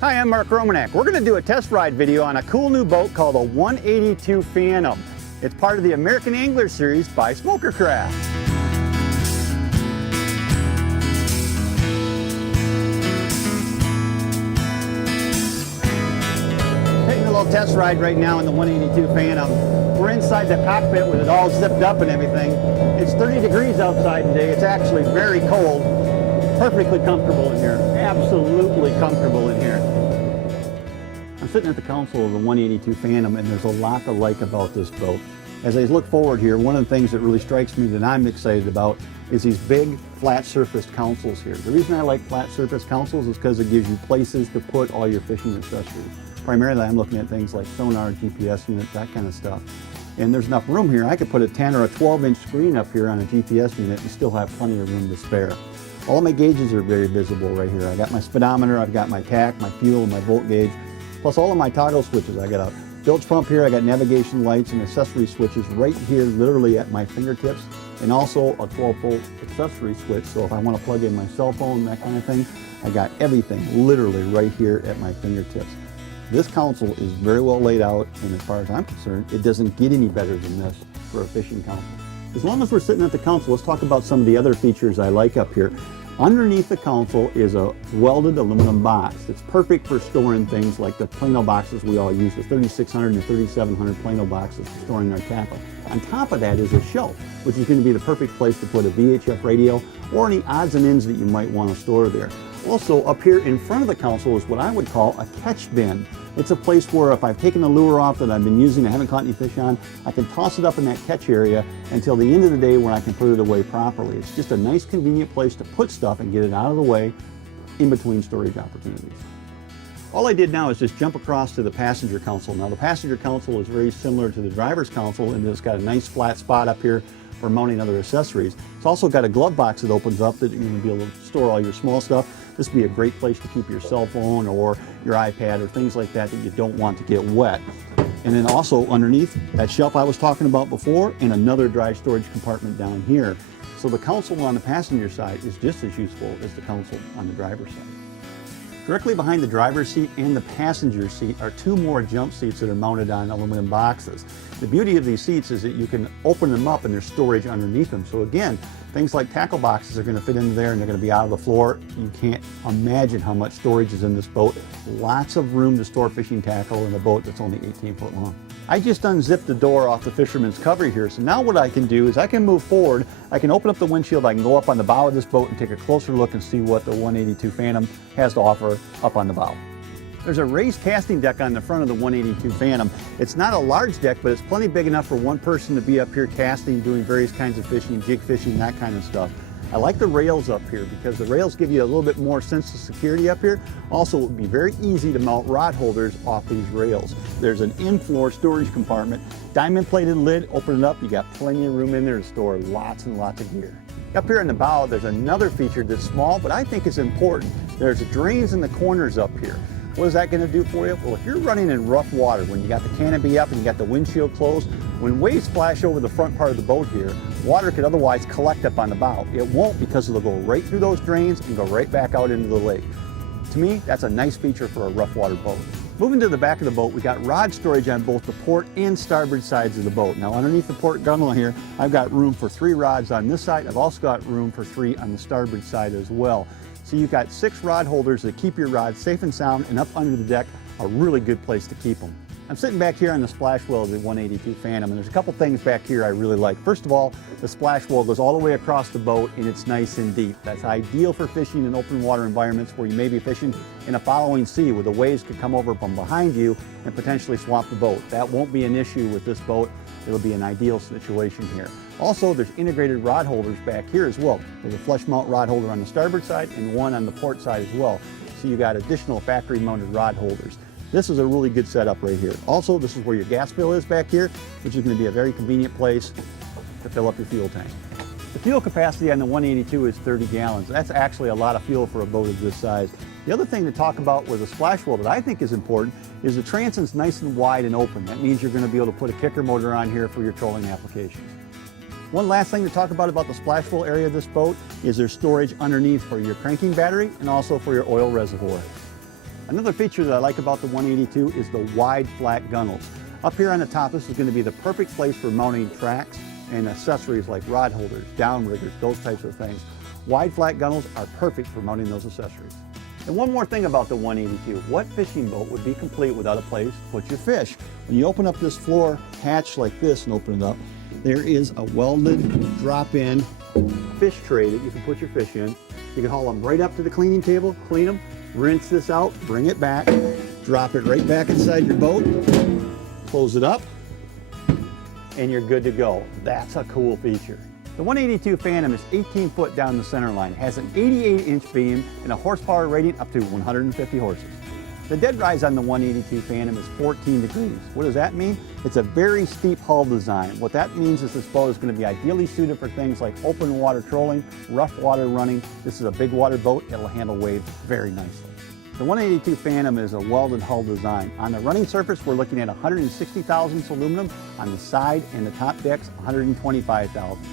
Hi, I'm Mark Romanack. We're going to do a test ride video on a cool new boat called a 182 Phantom. It's part of the American Angler Series by Smoker Craft. Taking a little test ride right now in the 182 Phantom. We're inside the cockpit with it all zipped up and everything. It's 30 degrees outside today. It's actually very cold. Perfectly comfortable in here. Absolutely comfortable in here. I'm sitting at the console of the 182 Phantom, and there's a lot to like about this boat. As I look forward here, one of the things that really strikes me that I'm excited about is these big flat surfaced consoles here. The reason I like flat surface consoles is because it gives you places to put all your fishing accessories. Primarily I'm looking at things like sonar, GPS unit, that kind of stuff. And there's enough room here. I could put a 10 or a 12-inch screen up here on a GPS unit and still have plenty of room to spare. All of my gauges are very visible right here. I got my speedometer, I've got my tack, my fuel, my volt gauge, plus all of my toggle switches. I got a bilge pump here, I got navigation lights and accessory switches right here literally at my fingertips, and also a 12-volt accessory switch, so if I want to plug in my cell phone, that kind of thing, I got everything literally right here at my fingertips. This console is very well laid out, and as far as I'm concerned, it doesn't get any better than this for a fishing console. As long as we're sitting at the console, let's talk about some of the other features I like up here. Underneath the console is a welded aluminum box. It's perfect for storing things like the Plano boxes we all use, the 3600 and 3700 Plano boxes for storing our tackle. On top of that is a shelf, which is going to be the perfect place to put a VHF radio or any odds and ends that you might want to store there. Also, up here in front of the console is what I would call a catch bin. It's a place where if I've taken the lure off that I've been using, I haven't caught any fish on, I can toss it up in that catch area until the end of the day when I can put it away properly. It's just a nice convenient place to put stuff and get it out of the way in between storage opportunities. All I did now is just jump across to the passenger console. Now the passenger console is very similar to the driver's console in that it's got a nice flat spot up here for mounting other accessories. It's also got a glove box that opens up that you're going to be able to store all your small stuff. This would be a great place to keep your cell phone or your iPad or things like that that you don't want to get wet. And then also underneath that shelf I was talking about before, and another dry storage compartment down here. So the console on the passenger side is just as useful as the console on the driver's side. Directly behind the driver's seat and the passenger seat are two more jump seats that are mounted on aluminum boxes. The beauty of these seats is that you can open them up and there's storage underneath them. So again, things like tackle boxes are going to fit into there and they're going to be out of the floor. You can't imagine how much storage is in this boat. Lots of room to store fishing tackle in a boat that's only 18 foot long. I just unzipped the door off the fisherman's cover here, so now what I can do is I can move forward, I can open up the windshield, I can go up on the bow of this boat and take a closer look and see what the 182 Phantom has to offer up on the bow. There's a raised casting deck on the front of the 182 Phantom. It's not a large deck, but it's plenty big enough for one person to be up here casting, doing various kinds of fishing, jig fishing, that kind of stuff. I like the rails up here because the rails give you a little bit more sense of security up here. Also, it would be very easy to mount rod holders off these rails. There's an in-floor storage compartment, diamond plated lid, open it up, you got plenty of room in there to store lots and lots of gear. Up here in the bow, there's another feature that's small, but I think is important. There's drains in the corners up here. What is that going to do for you? Well, if you're running in rough water, when you got the canopy up and you got the windshield closed, when waves splash over the front part of the boat here, water could otherwise collect up on the bow. It won't, because it'll go right through those drains and go right back out into the lake. To me, that's a nice feature for a rough water boat. Moving to the back of the boat, we got rod storage on both the port and starboard sides of the boat. Now underneath the port gunnel here, I've got room for 3 rods on this side. I've also got room for 3 on the starboard side as well. So you've got 6 rod holders that keep your rods safe and sound, and up under the deck, a really good place to keep them. I'm sitting back here on the splash well of the 182 Phantom, and there's a couple things back here I really like. First of all, the splash well goes all the way across the boat and it's nice and deep. That's ideal for fishing in open water environments where you may be fishing in a following sea where the waves could come over from behind you and potentially swamp the boat. That won't be an issue with this boat. It'll be an ideal situation here. Also, there's integrated rod holders back here as well. There's a flush mount rod holder on the starboard side and one on the port side as well. So you got additional factory mounted rod holders. This is a really good setup right here. Also, this is where your gas fill is back here, which is going to be a very convenient place to fill up your fuel tank. The fuel capacity on the 182 is 30 gallons. That's actually a lot of fuel for a boat of this size. The other thing to talk about with a splash well that I think is important is the transom's nice and wide and open. That means you're going to be able to put a kicker motor on here for your trolling applications. One last thing to talk about the splash well area of this boat is there's storage underneath for your cranking battery and also for your oil reservoir. Another feature that I like about the 182 is the wide flat gunnels. Up here on the top, this is going to be the perfect place for mounting tracks and accessories like rod holders, downriggers, those types of things. Wide flat gunnels are perfect for mounting those accessories. And one more thing about the 182, what fishing boat would be complete without a place to put your fish? When you open up this floor hatch like this and open it up, there is a welded drop-in fish tray that you can put your fish in. You can haul them right up to the cleaning table, clean them, rinse this out, bring it back, drop it right back inside your boat, close it up, and you're good to go. That's a cool feature. The 182 Phantom is 18 foot down the center line, has an 88-inch beam, and a horsepower rating up to 150 horses. The dead rise on the 182 Phantom is 14 degrees. What does that mean? It's a very steep hull design. What that means is this boat is going to be ideally suited for things like open water trolling, rough water running. This is a big water boat. It'll handle waves very nicely. The 182 Phantom is a welded hull design. On the running surface, we're looking at 160 thousandths aluminum. On the side and the top decks, 125 thousandths.